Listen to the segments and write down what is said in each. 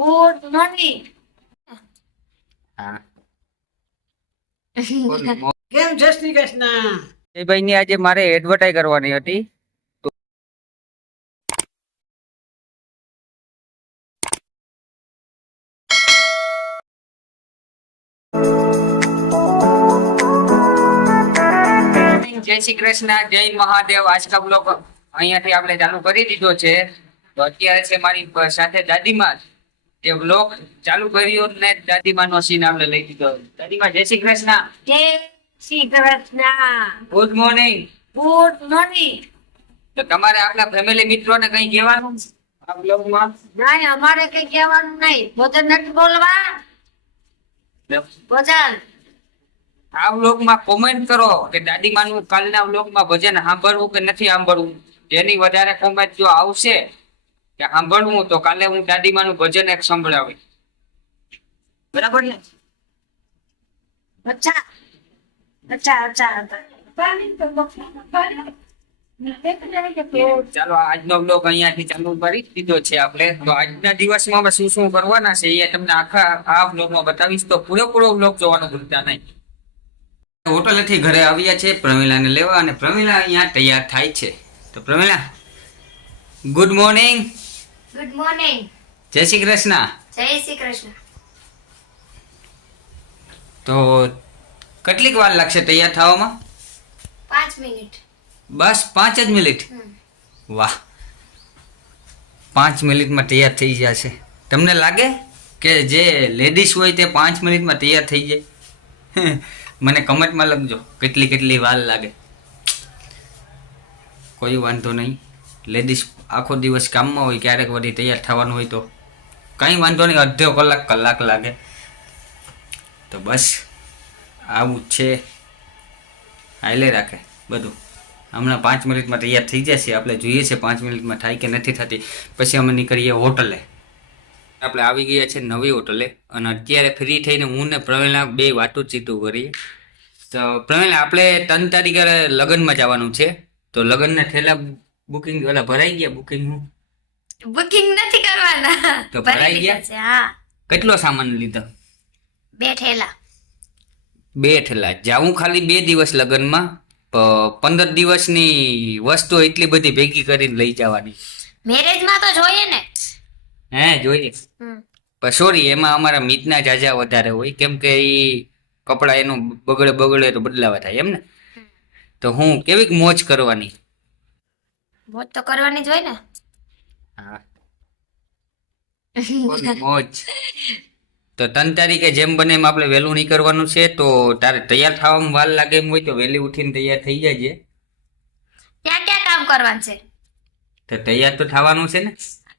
Good morning. હા કેમ જય શ્રી કૃષ્ણ. એ ભાઈ ની આજે મારે એડવર્ટાઈઝ કરવાની હતી. જય શ્રી કૃષ્ણ, જય મહાદેવ. આજકા બ્લોગ અહીંયાથી આપણે ચાલુ કરી દીધો છે. તો અત્યારે છે મારી સાથે દાદીમાં જે બ્લોગ ચાલુ કર્યો ને દાદીમાં નો સીન આપણે લઈ દીધો. દાદીમાં જય શ્રી કૃષ્ણ. જય Shri Krishna. Good morning. Good morning. તો તમારે આપણા ફેમિલી મિત્રોને કઈ કહેવાનું આ બ્લોગમાં? નહીં, અમારે કઈ કહેવાનું નહીં. ભજન નથી બોલવા. ભજન આ બ્લોગમાં કોમેન્ટ કરો કે દાદીમાનું કાલના બ્લોગમાં ભજન સાંભળવું કે નથી સાંભળવું. જેની વધારે કોમેન્ટ જો આવશે કે સાંભળવું તો કાલે હું દાદીમાનું ભજન એક સંભળાવી. બરાબર ને? અચ્છા અચ્છા અચ્છા. ચાલો આજનો બ્લોગ અહીંયાથી ચાલુ કરી દીધો છે આપણે. તો આજના દિવસમાં આપણે શું શું કરવાના છે એ તમને આખા આ બ્લોગમાં બતાવીશ. તો પૂરેપૂરો બ્લોગ જોવાનું ભૂલતા નહીં. હોટલેથી ઘરે આવ્યા છે પ્રમીલાને લેવા અને પ્રમીલા અહીંયા તૈયાર થાય છે. તો Pramila, good morning. Good morning. જય શ્રી કૃષ્ણ. જય શ્રી કૃષ્ણ. તો કેટલીક વાર લાગશે તૈયાર થવામાં? 5 મિનિટ. બસ 5 જ મિનિટ? વાહ, 5 મિનિટમાં તૈયાર થઈ જશે. તમને લાગે કે જે લેડીઝ હોય તે 5 મિનિટમાં તૈયાર થઈ જાય? મને કમેન્ટમાં લખજો કેટલી વાર લાગે. કોઈ વાંધો નહીં, લેડીઝ આખો દિવસ કામમાં હોય, ક્યારેક વળી તૈયાર થવાનું હોય તો કંઈ વાંધો નહીં, અડધો કલાક લાગે. તો બસ આવું જ છે, હાલે રાખે બધું. હમણાં 5 મિનિટમાં તૈયાર થઈ જશે. આપણે જોઈએ છે 5 મિનિટમાં થાય કે નથી થતી. પછી અમે નીકળીએ હોટલે. આપણે આવી ગયા છે નવી હોટલે અને અત્યારે ફ્રી થઈને હું ને પ્રવીણા બે વાતું કરીએ. તો પ્રવીણા, આપણે 3 તારીખે લગ્નમાં જવાનું છે. તો લગ્નના ઠેલા બુકિંગ ભરાઈ ગયા? બુકિંગ નથી કરવાના, તો ભરાઈ ગયા છે. હા, કેટલો સામાન લીધો? 2 ઠેલા. 2 ઠેલા. જાઉં ખાલી 2 દિવસ લગ્નમાં, 15 દિવસની વસ્તુ એટલી બધી ભેગી કરીને લઈ જવાની. મેરેજમાં તો જોઈએ ને. હે, જોઈએ. પણ સોરી, એમાં અમારા મીતના જાજા વધારે હોય, કેમ કે એ કપડા એનું બગડે તો બદલાવા થાય એમ ને. તો હું કેવીક મોજ કરવાની? મોજ તો કરવાની જ હોય ને. હા, મોજ. તો 3 તારીખે જેમ બને એમ આપણે વહેલું નીકળવાનું છે. તો તારે તૈયાર થવામાં વાર લાગે એમ હોય તો વહેલી ઉઠીને તૈયાર થઈ જાય. ક્યાં ક્યાં કામ કરવાનું છે? તો તૈયાર તો થવાનું છે ને.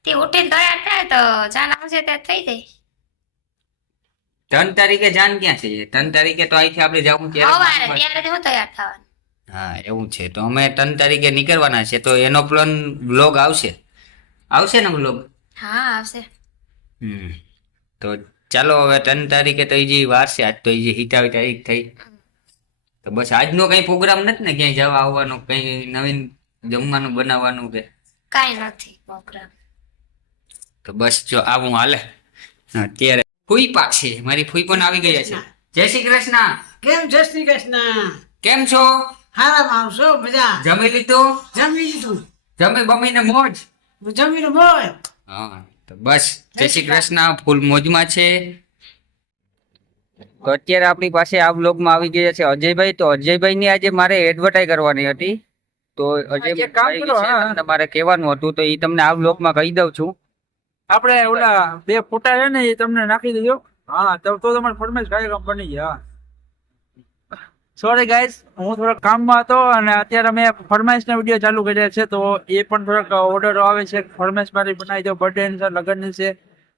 તે ઉઠીને તૈયાર થાય તો જાન આવશે ત્યાં થઈ જાય. 3 તારીખે જાન ક્યાં છે? 3 તારીખે તો અહીંથી આપણે જવું સવારે, ત્યારે હું તૈયાર થવાનું. હા, એવું છે. તો અમે 3 તારીખે નીકળવાના છે. તો એનો પ્લાન બ્લોગ આવશે ને બ્લોગ? હા, આવશે. તો ચાલો હવે 3 તારીખે તો હજી વાર છે. આજ તો હજી 27 તારીખ થઈ. તો બસ આજનો કઈ પ્રોગ્રામ નથી ને ક્યાંય જવા આવવાનો, કઈ નવીન જમવાનું બનાવવાનું કે કાઈ નથી પ્રોગ્રામ? તો બસ જો આવું હાલે. અત્યારે ફૂઈ પાસે મારી ફૂઈ પણ આવી ગયા છે. જય શ્રી કૃષ્ણ. કેમ જય શ્રી કૃષ્ણ. કેમ છો? હારામાં આવશો? મજા. જમી લીધું? જમી લીધું. જમી બમીને મોજ? જમીને મોજ. હા, તો બસ જય શ્રી કૃષ્ણ, ફૂલ મોજમાં છે. તો અત્યારે આપણી પાસે આ બ્લોગમાં આવી ગયા છે અજયભાઈ. તો અજયભાઈ ની આજે મારે એડવર્ટાઈઝ કરવાની હતી. તો અજયભાઈ તમારે કહેવાનું હતું, તો એ તમને આ બ્લોગમાં કહી દઉં છું. આપણે ઓલા 2 ફોટા છે ને એ તમને નાખી દેજો. હા, તો તમારે ફોર્મેટ કાર્યક્રમ બની ગયા. સોરી ગાઈસ, હું થોડાક કામમાં હતો અને અત્યારે મેં ફરમાઈશના વિડીયો ચાલુ કર્યા છે. તો એ પણ થોડાક ઓર્ડરો આવે છે. ફરમાઈશ મારી બનાવી દો, બર્થડે છે, લગ્નની છે.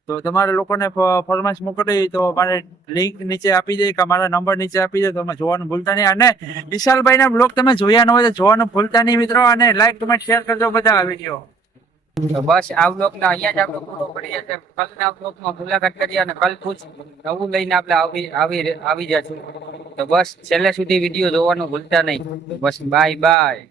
તો તમારે લોકોને ફરમાઈશ મોકલવી તો મારે લિંક નીચે આપી દે કે મારા નંબર નીચે આપી દે. તમે જોવાનું ભૂલતા નહીં. અને વિશાલભાઈના બ્લોગ તમે જોયા ન હોય તો જોવાનું ભૂલતા નહીં મિત્રો. અને લાઈક કમેન્ટ શેર કરજો બધા આ વિડીયો. તો બસ આ બ્લોગના અહીંયા જ આપણે પૂરો કરીએ છીએ. કાલના બ્લોગમાં મુલાકાત કરીએ અને કાલ કુછ નવું લઈને આપણે આવી જશું. તો બસ છેલ્લે સુધી વિડીયો જોવાનું ભૂલતા નહીં. બસ બાય બાય.